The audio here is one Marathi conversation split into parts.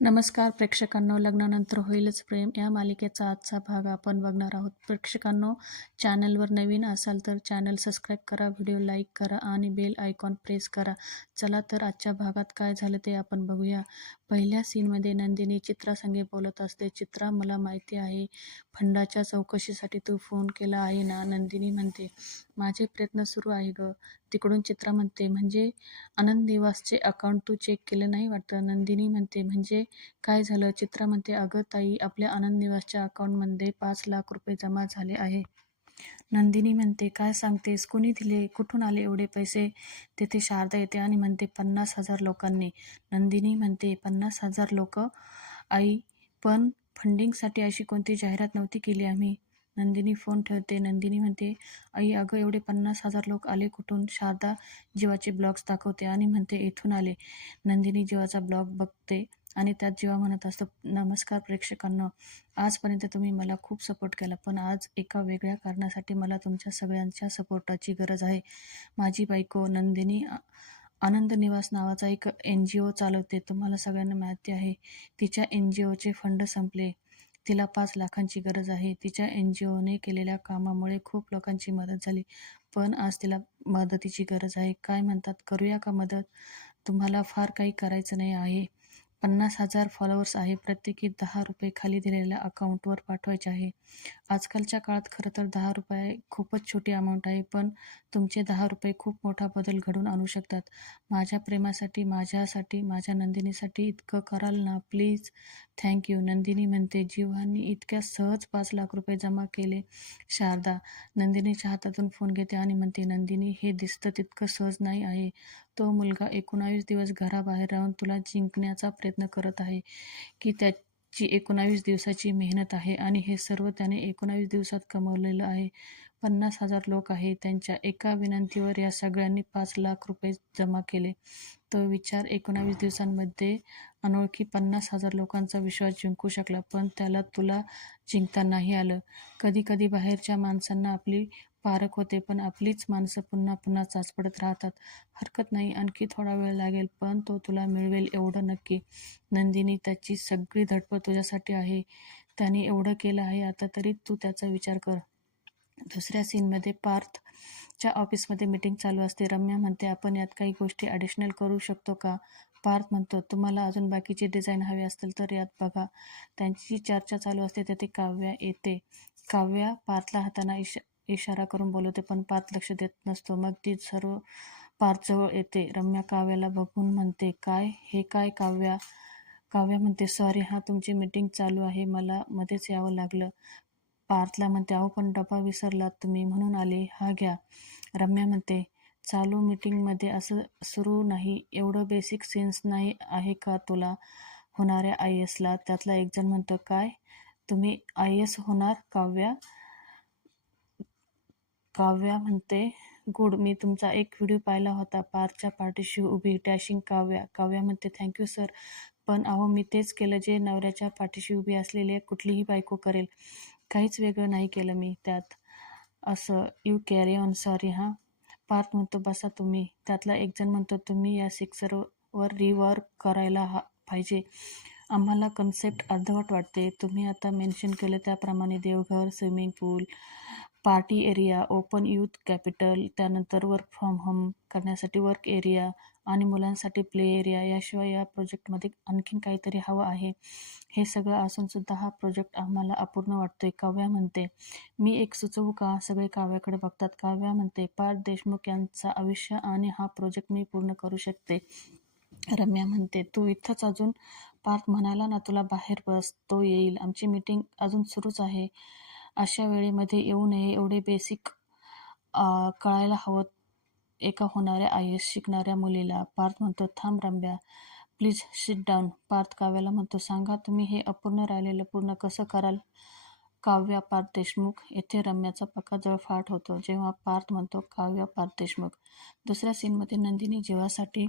नमस्कार प्रेक्षकांनो, लग्नानंतर होईलच प्रेम या मालिकेचा आजचा भाग आपण बघणार आहोत. प्रेक्षकांनो, चॅनलवर नवीन असाल तर चॅनल सबस्क्राईब करा, व्हिडिओ लाईक करा आणि बेल आयकॉन प्रेस करा. चला तर आजच्या भागात काय झालं ते आपण बघूया. पहिल्या सीनमध्ये नंदिनी चित्रासंगे बोलत असते. चित्रा, मला माहिती आहे फंडाच्या चौकशीसाठी तू फोन केला आहे ना. नंदिनी म्हणते, माझे प्रयत्न सुरू आहे ग. तिकडून चित्रा म्हणते, म्हणजे आनंद निवासचे अकाउंट तू चेक केलं नाही वाटतं. नंदिनी म्हणते, म्हणजे काय झालं? चित्रा म्हणते, अगं ताई, आपल्या आनंद निवासच्या अकाउंटमध्ये 5 लाख रुपये जमा झाले आहे. नंदिनी म्हणते, काय सांगतेस? कुणी दिले? कुठून आले एवढे पैसे? तेथे शारदा येते आणि म्हणते, 50,000 लोकांनी. नंदिनी म्हणते, 50,000 लोक? आई, पण फंडिंगसाठी अशी कोणती जाहिरात नव्हती केली आम्ही. नंदिनी फोन ठेवते. नंदिनी म्हणते, आई अगं, एवढे 50,000 लोक आले कुठून? शारदा जीवाचे ब्लॉग्स दाखवते आणि म्हणते, इथून आले. नंदिनी जीवाचा ब्लॉग बघते आणि त्यात जीवा म्हणत असतो, नमस्कार प्रेक्षकांनो, आजपर्यंत तुम्ही मला खूप सपोर्ट केला, पण आज एका वेगळ्या कारणासाठी मला तुमच्या सगळ्यांच्या सपोर्टाची गरज आहे. माझी बायको नंदिनी आनंद निवास नावाचा एक NGO चालवते. तुम्हाला सगळ्यांना माहिती आहे, तिच्या NGOचे फंड संपले. तिला 5 लाखांची गरज आहे. तिच्या NGOने केलेल्या कामामुळे खूप लोकांची मदत झाली, पण आज तिला मदतीची गरज आहे. काय म्हणतात, करूया का मदत? तुम्हाला फार काही करायचं नाही आहे. 50,000 फॉलोअर्स आहे. प्रत्येकी 10 रुपये खाली दिलेल्या अकाउंटवर पाठवायचे आहे. आजकालच्या काळात खरं तर 10 रुपये खूपच छोटी अमाऊंट आहे, पण तुमचे 10 रुपये खूप मोठा बदल घडवून आणू शकतात. माझ्या प्रेमासाठी, माझ्यासाठी, माझ्या नंदिनीसाठी इतकं कराल ना प्लीज? Thank you. नंदिनी म्हणते, जीवांनी इतक्या सहज 5 लाख रुपये जमा केले. शारदा नंदिनीच्या हातातून फोन घेते आणि म्हणते, नंदिनी, हे दिसतं तितकं सहज नाही आहे. तो मुलगा 19 दिवस घराबाहेर राहून तुला जिंकण्याचा प्रयत्न करत आहे की त्याची 19 दिवसाची मेहनत आहे आणि हे सर्व त्याने 19 दिवसात कमवलेलं आहे. 50,000 लोक आहे. त्यांच्या एका विनंतीवर या सगळ्यांनी 5 लाख रुपये जमा केले. तो विचार, 19 दिवसांमध्ये अनोळखी 50,000 लोकांचा विश्वास जिंकू शकला, पण त्याला तुला जिंकता नाही आलं. कधी कधी बाहेरच्या माणसांना आपली पारख होते, पण आपलीच माणसं पुन्हा पुन्हा चाचपडत राहतात. हरकत नाही, आणखी थोडा वेळ लागेल, पण तो तुला मिळवेल एवढं नक्की. नंदिनी, त्याची सगळी धडपड तुझ्यासाठी आहे. त्याने एवढं केलं आहे, आता तरी तू त्याचा विचार कर. दुसऱ्या सीनमध्ये पार्थच्या ऑफिसमध्ये मीटिंग चालू असते. रम्या म्हणते, आपण यात काही गोष्टी ॲडिशनल करू शकतो का? पार्थ म्हणतो, तुम्हाला अजून बाकीचे डिझाईन हवे असतील तर यात बघा. त्यांची चर्चा चालू असते. तेथे काव्या येते. काव्या पार्थला हाताने इशारा करून बोलवते, पण पार्थ लक्ष देत नसतो. मग ती सर्व पार्थजवळ येते. रम्या काव्याला बघून म्हणते, काय हे काय? काव्या म्हणते, सॉरी हां, तुमची मीटिंग चालू आहे, मला मध्येच यावं लागलं. पार्थला म्हणते, अहो पण डबा विसरलात तुम्ही म्हणून आले, हा घ्या. रम्या म्हणते, चालू मीटिंगमध्ये असं सुरू नाही, एवढं बेसिक सेन्स नाही आहे का तुला? होणाऱ्या IASला. त्यातला एक जण म्हणतो, काय तुम्ही IAS होणार? काव्या म्हणते, गुड. मी तुमचा एक व्हिडिओ पाहिला होता, पार्थच्या पाठीशी उभी डॅशिंग काव्या. काव्या म्हणते, थँक्यू सर, पण अहो मी तेच केलं जे नवऱ्याच्या पाठीशी उभी असलेली कुठलीही बायको करेल. काहीच वेगळं नाही केलं मी त्यात. असं, यू कॅरी ऑन. सॉरी हां. पार्थ म्हणतो, बसा तुम्ही. त्यातला एक जण म्हणतो, तुम्ही या सिक्सरवर रिवर्क करायला पाहिजे. आम्हाला कन्सेप्ट अर्धवट वाटते. तुम्ही आता मेन्शन केलं त्याप्रमाणे देवघर, swimming pool, party area, open youth capital, त्यानंतर वर्क फ्रॉम होम करण्यासाठी वर्क एरिया आणि मुलांसाठी प्ले एरिया, याशिवाय या प्रोजेक्टमध्ये आणखीन काहीतरी हवं आहे. हे सगळं असूनसुद्धा हा प्रोजेक्ट आम्हाला अपूर्ण वाटतोय. काव्या म्हणते, मी एक सुचवू का? सगळे काव्याकडे बघतात. काव्या म्हणते, पार्थ देशमुख यांचं आयुष्य आणि हा प्रोजेक्ट मी पूर्ण करू शकते. रम्या म्हणते, तू इथंच अजून? पार्थ म्हणाला ना, तुला बाहेर बस, तो येईल. आमची मीटिंग अजून सुरूच आहे. अशा वेळेमध्ये येऊ नये एवढे बेसिक कळायला हवं एका होणाऱ्या IAS शिकणाऱ्या मुलीला. पार्थ म्हणतो, थांब रम्या, प्लीज सिट डाऊन. पार्थ काव्याला म्हणतो, सांगा तुम्ही हे अपूर्ण राहिलेलं पूर्ण कसं कराल? काव्या पार्थ देशमुख. येथे रम्याचा पक्का जळफाट होतो जेव्हा पार्थ म्हणतो, काव्या पार्थ देशमुख. दुसऱ्या सीनमध्ये नंदिनी जीवासाठी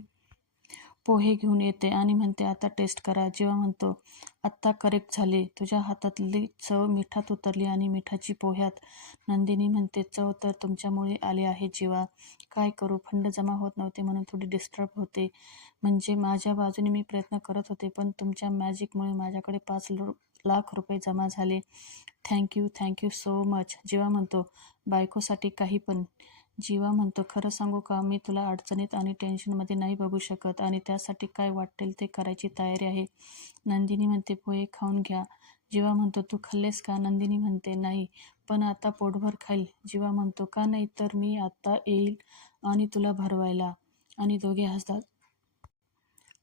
पोहे घेऊन येते आणि म्हणते आता टेस्ट करा. जीवा म्हणतो आत्ता करेक्ट झाले. तुझ्या हातातली चव मिठात उतरली आणि मिठाची पोह्यात. नंदिनी म्हणते चव तर तुमच्यामुळे आली आहे जीवा. काय करू, फंड जमा होत नव्हते म्हणून थोडी डिस्टर्ब होते. म्हणजे माझ्या बाजूने मी प्रयत्न करत होते, पण तुमच्या मॅजिकमुळे माझ्याकडे 5 लाख रुपये जमा झाले. Thank you so much. जीवा म्हणतो बायकोसाठी काही पण. जीवा म्हणतो खरं सांगू का, मी तुला अडचणीत आणि टेन्शनमध्ये नाही बघू शकत आणि त्यासाठी काय वाटेल ते करायची तयारी आहे. नंदिनी म्हणते पोहे खाऊन घ्या. जीवा म्हणतो तू खाल्लेस का? नंदिनी म्हणते नाही, पण आता पोटभर खाईल. जीवा म्हणतो का नाही, तर मी आता येईल आणि तुला भरवायला. आणि दोघे हसतात.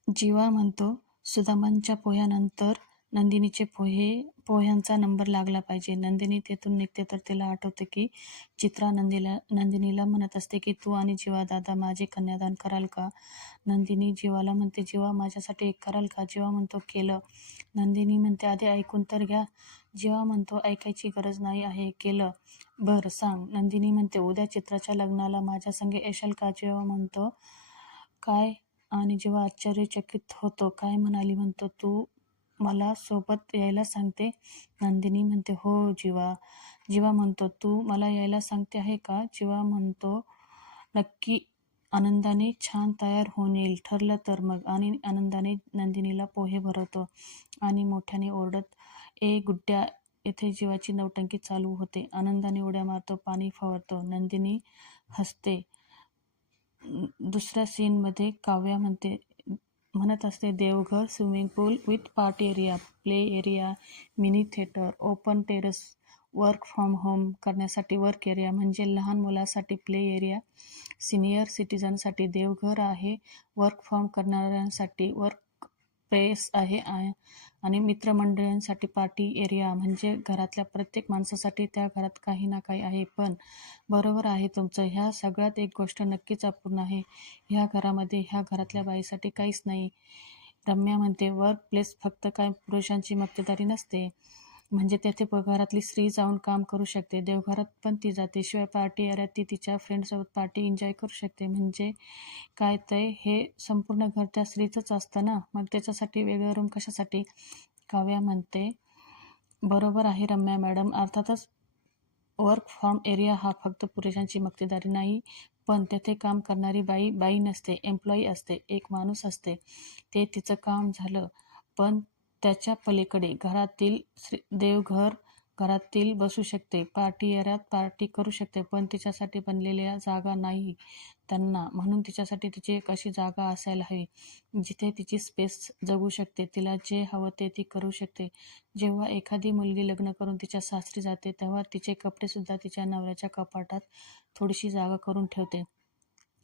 जीवा म्हणतो सुदामांच्या पोह्यानंतर नंदिनीचे पोह्यांचा नंबर लागला पाहिजे. नंदिनी तेथून निघते तर तिला आठवते की चित्रा नंदिनीला म्हणत असते की तू आणि जीवा दादा माझे कन्यादान कराल का? नंदिनी जीवाला म्हणते जीवा माझ्यासाठी एक कराल का? जीवा म्हणतो केलं. नंदिनी म्हणते आधी ऐकून तर घ्या. जीवा म्हणतो ऐकायची गरज नाही आहे, केलं. बरं सांग. नंदिनी म्हणते उद्या चित्राच्या लग्नाला माझ्या संगे येशाल का? जीवा म्हणतो काय? आणि जेव्हा आश्चर्यचकित होतो. काय म्हणाली? म्हणतो तू मला सोबत यायला सांगते? नंदिनी म्हणते हो जीवा. जीवा म्हणतो तू मला यायला सांगते आहे का? जीवा म्हणतो नक्की. आनंदाने छान तयार होऊन येईल. ठरलं तर मग. आणि आनंदाने नंदिनीला पोहे भरवतो आणि मोठ्याने ओरडत ए गुड्ड्या. येथे जीवाची नौटंकी चालू होते. आनंदाने उड्या मारतो, पाणी फवारतो. नंदिनी हसते. दुसऱ्या सीनमध्ये काव्या म्हणत असते देवघर, swimming pool with party area, play area, mini theatre, open terrace, work from home करण्यासाठी वर्क एरिया म्हणजे लहान मुलासाठी प्ले एरिया, सिनियर सिटीजनसाठी देवघर आहे, वर्क फ्रॉम करणाऱ्यांसाठी वर्क प्लेस आहे आणि मित्रमंडळींसाठी पार्टी एरिया म्हणजे घरातल्या प्रत्येक माणसासाठी त्या घरात काही ना काही आहे. पण बरोबर आहे तुमचं. ह्या सगळ्यात एक गोष्ट नक्कीच अपूर्ण आहे. ह्या घरामध्ये ह्या घरातल्या बाईसाठी काहीच नाही. रम्या म्हणते वर्क प्लेस फक्त काय पुरुषांची मक्तेदारी नसते. म्हणजे तेथे घरातली स्त्री जाऊन काम करू शकते. देवघरात पण ती जाते. शिवाय पार्टी एरियात ती तिच्या फ्रेंडसोबत पार्टी एन्जॉय करू शकते. म्हणजे काय ते हे संपूर्ण घर त्या स्त्रीचंच असतं ना. मग त्याच्यासाठी वेगळं रूम कशासाठी? काव्या म्हणते बरोबर आहे रम्या मॅडम. अर्थातच वर्क फ्रॉम एरिया हा फक्त पुरुषांची मक्तेदारी नाही, पण तेथे काम करणारी बाई नसते, एम्प्लॉई असते, एक माणूस असते. ते तिचं काम झालं. पण त्याच्या पलीकडे घरातील देवघर घरातील बसू शकते, पार्टी एरियात पार्टी करू शकते, पण तिच्यासाठी बनलेल्या जागा नाही त्यांना. म्हणून तिच्यासाठी तिची एक अशी जागा असायला हवी जिथे तिची स्पेस जगू शकते, तिला जे हवं ते ती करू शकते. जेव्हा एखादी मुलगी लग्न करून तिच्या सासरी जाते तेव्हा तिचे कपडेसुद्धा तिच्या नवऱ्याच्या कपाटात थोडीशी जागा करून ठेवते.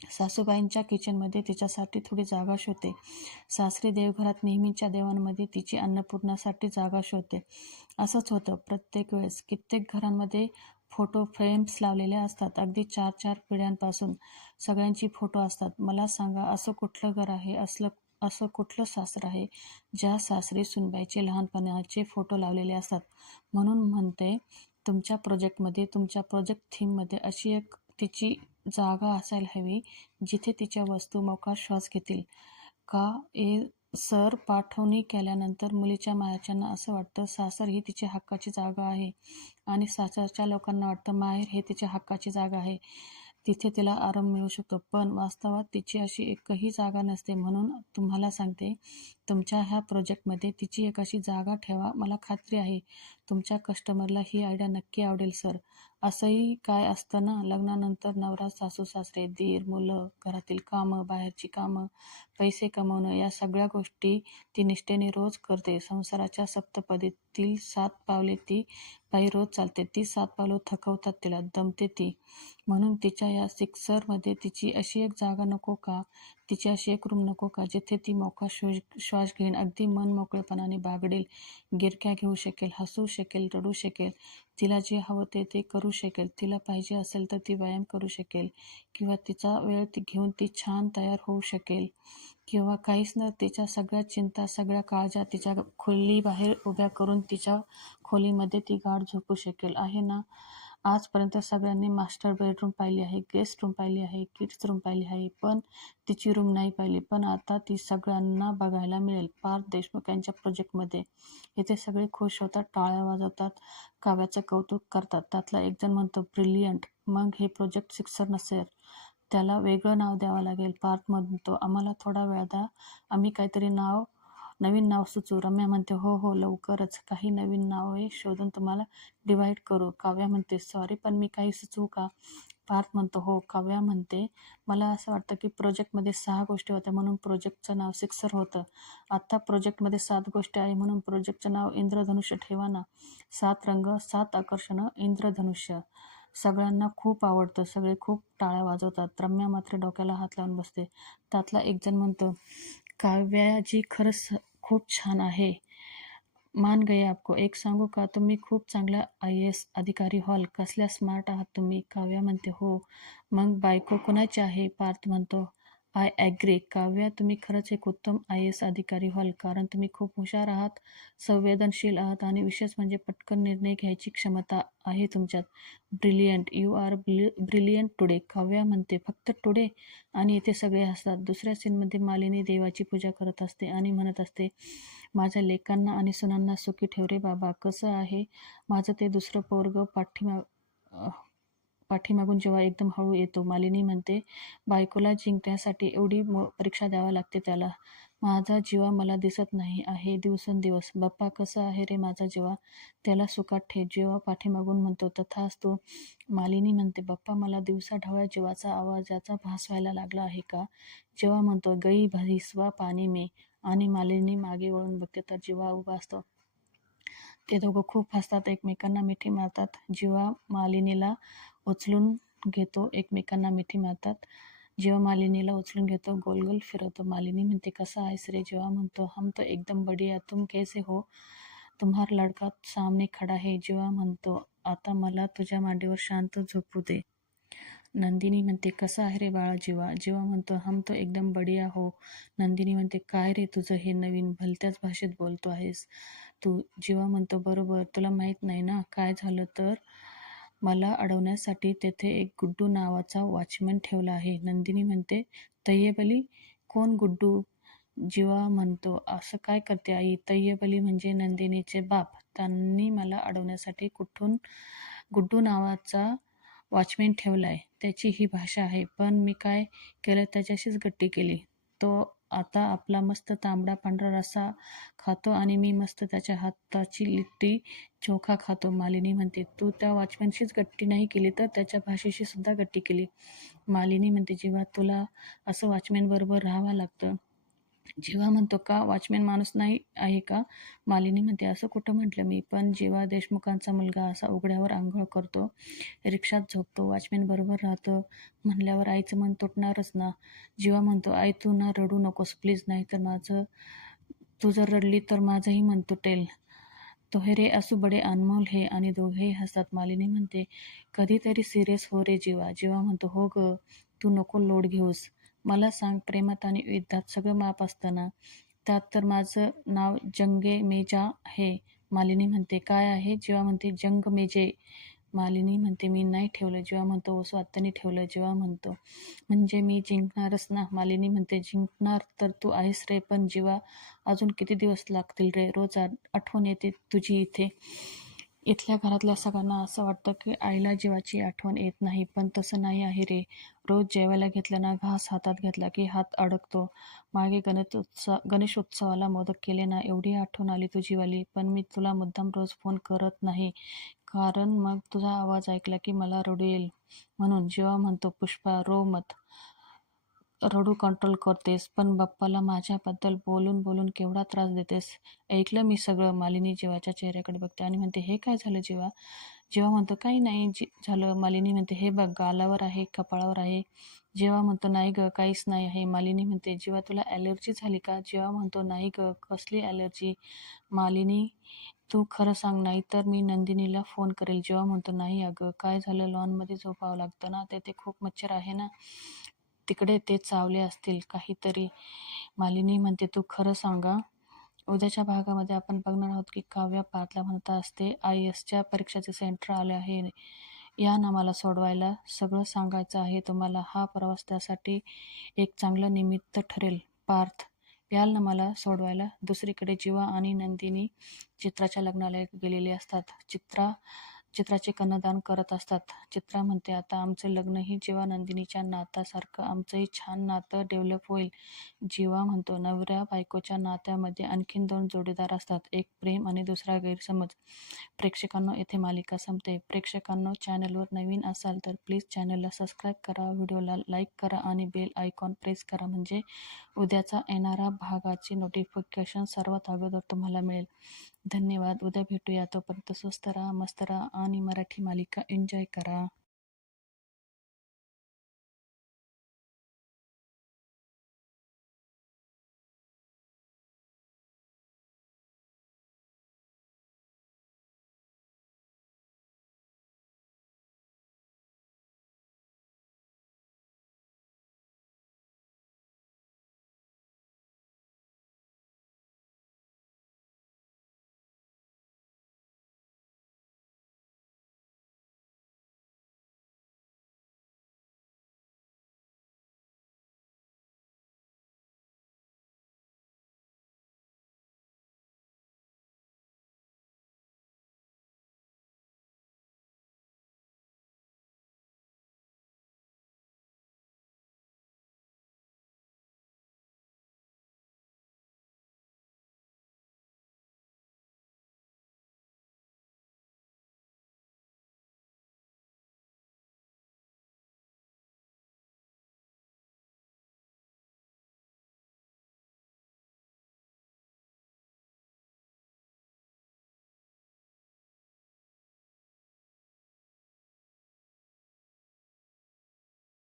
सासूबाईंच्या किचनमध्ये तिच्यासाठी थोडी जागा शोधते. सासरी देवघरात नेहमीच्या देवांमध्ये तिची अन्नपूर्णासाठी जागा शोधते. असंच होतं प्रत्येक वेळेस. कित्येक घरांमध्ये फोटो फ्रेम्स लावलेल्या असतात. अगदी 4-4 पिढ्यांपासून सगळ्यांची फोटो असतात. मला सांगा असं कुठलं घर आहे, असं कुठलं सासर आहे ज्या सासरी सुनबाईचे लहानपणाचे फोटो लावलेले असतात? म्हणून म्हणते तुमच्या प्रोजेक्टमध्ये, तुमच्या प्रोजेक्ट थीममध्ये अशी एक तिची जागा असायला हवी जिथे तिच्या वस्तू मोका श्वास घेतील. का सर पाठवणी केल्यानंतर मुलीच्या माहेरच्यांना असं वाटतं सासर ही तिची हक्काची जागा आहे आणि सासरच्या लोकांना वाटतं माहेर हे तिच्या हक्काची जागा आहे, तिथे तिला आराम मिळू शकतो. पण वास्तवात तिची अशी एकही जागा नसते. म्हणून तुम्हाला सांगते तुमच्या ह्या प्रोजेक्टमध्ये तिची एक अशी जागा ठेवा. मला खात्री आहे तुमच्या कस्टमरला ही आयडिया नक्की आवडेल सर. असंही काय असतं ना, लग्नानंतर नवरा, सासू सासरे, दीर, मुलं, घरातील कामं, बाहेरची कामं, पैसे कमवणं या सगळ्या गोष्टी ती निष्ठेने रोज करते. संसाराच्या सप्तपदीतील 7 पावले ती बाई रोज चालते. ती 7 पावलं थकवतात तिला, दमते ती. म्हणून तिच्या या सिक्सरमध्ये तिची अशी एक जागा नको का? तिची अशी एक रूम नको का जिथे ती मोका श्वास घेईन, अगदी मन मोकळेपणाने बागडेल, गिरक्या घेऊ शकेल, हसू शकेल, रडू शकेल, तिला जे हवं ते करू शकेल. तिला पाहिजे असेल तर ती व्यायाम करू शकेल किंवा तिचा वेळ घेऊन ती छान तयार होऊ शकेल किंवा काहीच न तिच्या सगळ्या चिंता, सगळ्या काळज्या तिच्या खोलीबाहेर उभ्या करून तिच्या खोलीमध्ये ती गाढ झोपू शकेल. आहे ना? आजपर्यंत सगळ्यांनी मास्टर बेडरूम पाहिली आहे, गेस्ट रूम पाहिली आहे, किड्स रूम पाहिली आहे, पण तिची रूम नाही पाहिली. पण आता ती सगळ्यांना बघायला मिळेल पार्थ देशमुख यांच्या प्रोजेक्टमध्ये. इथे सगळे खुश होतात, टाळ्या वाजवतात, काव्याचं कौतुक करतात. त्यातला एक जण म्हणतो ब्रिलियंट. मग हे प्रोजेक्ट सिक्सर नसेल, त्याला वेगळं नाव द्यावं लागेल. पार्थ म्हणतो आम्हाला थोडा वेळ द्या, आम्ही काहीतरी नवीन नाव सुचवू. रम्या म्हणते हो हो लवकरच काही नवीन नावे शोधून तुम्हाला डिवाईड करू. काव्या म्हणते सॉरी पण मी काही सुचवू का? पार्थ म्हणतो हो. काव्या म्हणते मला असं वाटतं की प्रोजेक्टमध्ये 6 गोष्टी होत्या म्हणून प्रोजेक्टचं नाव सिक्सर होतं. आता प्रोजेक्टमध्ये 7 गोष्टी आहे म्हणून प्रोजेक्टचं नाव इंद्रधनुष्य ठेवा ना. 7 रंग, 7 आकर्षणं, इंद्रधनुष्य. सगळ्यांना खूप आवडतं. सगळे खूप टाळ्या वाजवतात. रम्या मात्र डोक्याला हात लावून बसते. त्यातला एक जण म्हणतो काव्याजी खरंच खूप छान आहे. मान गए आपको. एक सांगू का, तुम्ही खूप चांगला IAS अधिकारी व्हाल. कसल्या स्मार्ट आहात तुम्ही. काव्या म्हणते हो. मग बायको कुणाची आहे? पार्थ म्हणतो आय ॲग्री. काव्या तुम्ही खरंच एक उत्तम IAS अधिकारी व्हाल, कारण तुम्ही खूप हुशार आहात, संवेदनशील आहात आणि विशेष म्हणजे पटकन निर्णय घ्यायची क्षमता आहे तुमच्यात. Brilliant. You are brilliant today. Kavya म्हणते फक्त टुडे? आणि इथे सगळे हसतात. दुसऱ्या सीनमध्ये मालिनी देवाची पूजा करत असते आणि म्हणत असते माझ्या लेकांना आणि सुनांना सुखी ठेव रे बाबा. कसं आहे माझं ते दुसरं पोरगं पाठीमागून जेव्हा एकदम हळू येतो. मालिनी म्हणते बायकोला जिंकण्यासाठी एवढी परीक्षा द्यावी लागते त्याला. माझा जीवा मला दिसत नाही आहे दिवसेंदिवस. बाप्पा कसा आहे रे माझा जीवा, त्याला सुखात ठेव. जेव्हा पाठीमागून म्हणतो तथास्तु. मालिनी म्हणते बाप्पा मला दिवसा ढवळ्या जीवाचा आवाजाचा भास व्हायला लागला आहे का? जेव्हा म्हणतो गई भैसवा पाणी में. आणि मालिनी मागे वळून बघते तर जीवा उभा असतो. ते दोघं खूप हसतात, एकमेकांना मिठी मारतात. जीवा मालिनीला उचलून घेतो, एकमेकांना मिठी मारतात. जीवा मालिनीला उचलून घेतो, गोल गोल फिरवतो. मालिनी म्हणते कसा आहेस रे? जीवा म्हणतो हम तो एकदम बढ़िया, तुम कैसे हो? तुम्हार लड़का सामने खडा है. जीवा म्हणतो आता मला तुझ्या मांडीवर शांत झोपू दे. नंदिनी म्हणते कसा आहे रे बाळा जीवा? जीवा म्हणतो हम तो एकदम बढिया हो. नंदिनी म्हणते काय रे तुझं हे नवीन भलत्याच भाषेत बोलतो आहेस तू? जीवा म्हणतो बरोबर, तुला माहीत नाही ना काय झालं तर? मला अडवण्यासाठी तेथे एक गुड्डू नावाचा वॉचमन ठेवला आहे. नंदिनी म्हणते तय्यबली? कोण गुड्डू? जीवा म्हणतो असं काय करते आई? तय्यबली म्हणजे नंदिनीचे बाप. त्यांनी मला अडवण्यासाठी गुड्डू नावाचा वॉचमॅन ठेवलाय. त्याची ही भाषा आहे. पण मी काय केलं त्याच्याशीच गट्टी केली. तो आता आपला मस्त तांबडा पांढरा रस्सा खातो आणि मी मस्त त्याच्या हाताची लिट्टी चोखा खातो. मालिनी म्हणते तू त्या वॉचमॅनशीच गट्टी नाही केली तर त्याच्या भाषेशी सुद्धा गट्टी केली. मालिनी म्हणते जेव्हा तुला असं वॉचमॅन बरोबर राहावं लागतं. जेव्हा म्हणतो का वॉचमॅन माणूस नाही आहे का? मालिनी म्हणते असं कुठं म्हटलं मी. पण जेव्हा देशमुखांचा मुलगा असा उघड्यावर आंघोळ करतो, रिक्षात झोपतो, वॉचमॅन बरोबर राहतो म्हणल्यावर आईचं मन तुटणारच ना. जेव्हा म्हणतो आई तू ना रडू नकोस प्लीज, नाही तर तू जर रडली तर माझंही मन तुटेल. तोहरे असू बडे अनमोल हे. आणि दोघेही हसतात. मालिनी म्हणते कधीतरी सिरियस हो रे जीवा. जीवा म्हणतो हो ग, तू नको लोड घेऊस. मला सांग प्रेमात आणि युद्धात सगळं माप असतं ना? त्यात तर माझं नाव जंगे मेजा आहे. मालिनी म्हणते काय आहे? जेव्हा म्हणते जंग मेजे. मालिनी म्हणते मी नाही ठेवलं. जेव्हा म्हणतो स्वात्याने ठेवलं. जेव्हा म्हणतो म्हणजे मी जिंकणारच ना. मालिनी म्हणते जिंकणार तर तू आहेस रे, पण जेव्हा अजून किती दिवस लागतील रे. रोज आठवण येते तुझी इथे. इथल्या घरातल्या सगळ्यांना असं वाटतं की आईला जीवाची आठवण येत नाही, पण तसं नाही आहे रे. रोज जेवायला घेतलं ना, घास हातात घेतला की हात अडकतो. मागे गणेशोत्सवाला मोदक केले ना, एवढी आठवण आली तुझीवाली. पण मी तुला मुद्दाम रोज फोन करत नाही, कारण मग तुझा आवाज ऐकला की मला रडू येईल म्हणून. जेव्हा म्हणतो पुष्पा रो मत, रडू कंट्रोल करतेस, पण बाप्पाला माझ्याबद्दल बोलून बोलून केवढा त्रास देतेस. ऐकलं मी सगळं. मालिनी जेव्हाच्या चेहऱ्याकडे बघते आणि म्हणते हे काय झालं जेव्हा? जेव्हा म्हणतो काही नाही झालं. मालिनी म्हणते हे बघ गालावर आहे, कपाळावर आहे. जेव्हा म्हणतो नाही ग काहीच नाही आहे. मालिनी म्हणते जेव्हा तुला ॲलर्जी झाली का? जेव्हा म्हणतो नाही ग कसली ॲलर्जी? मालिनी तू खरं सांग, नाही तर मी नंदिनीला फोन करेल. जेव्हा म्हणतो नाही अगं काय झालं, लॉनमध्ये झोपावं लागतं ना, तेथे खूप मच्छर आहे ना, तिकडे ते चावले असतील काहीतरी. मालिनी म्हणते तू खरं सांगा. उद्याच्या भागामध्ये आपण बघणार आहोत की काव्या पार्थला म्हणत असते IASच्या परीक्षेचे सेंटर आले आहे या ना मला सोडवायला सगळं सांगायचं आहे तुम्हाला. हा प्रवास त्यासाठी एक चांगलं निमित्त ठरेल. पार्थ, याल ना मला सोडवायला. दुसरीकडे जीवा आणि नंदिनी चित्राच्या लग्नाला गेलेली असतात. चित्राचे कन्यादान करत असतात. चित्रा म्हणते, आता आमचं लग्नही जीवा नंदिनीच्या नात्यासारखं आमचंही छान नातं डेव्हलप होईल. जीवा म्हणतो, नवऱ्या बायकोच्या नात्यामध्ये आणखीन 2 जोडीदार असतात, एक प्रेम आणि दुसरा गैरसमज. प्रेक्षकांनो, येथे मालिका संपते. प्रेक्षकांनो, चॅनलवर नवीन असाल तर प्लीज चॅनलला सबस्क्राईब करा, व्हिडिओला लाईक करा आणि बेल आयकॉन प्रेस करा, म्हणजे उद्याचा येणारा भागाची नोटिफिकेशन सर्वात अगोदर तुम्हाला मिळेल. धन्यवाद. उद्या भेटूया. तोपर्यंत स्वस्त राहा, मस्त राहा आणि मराठी मालिका एन्जॉय करा.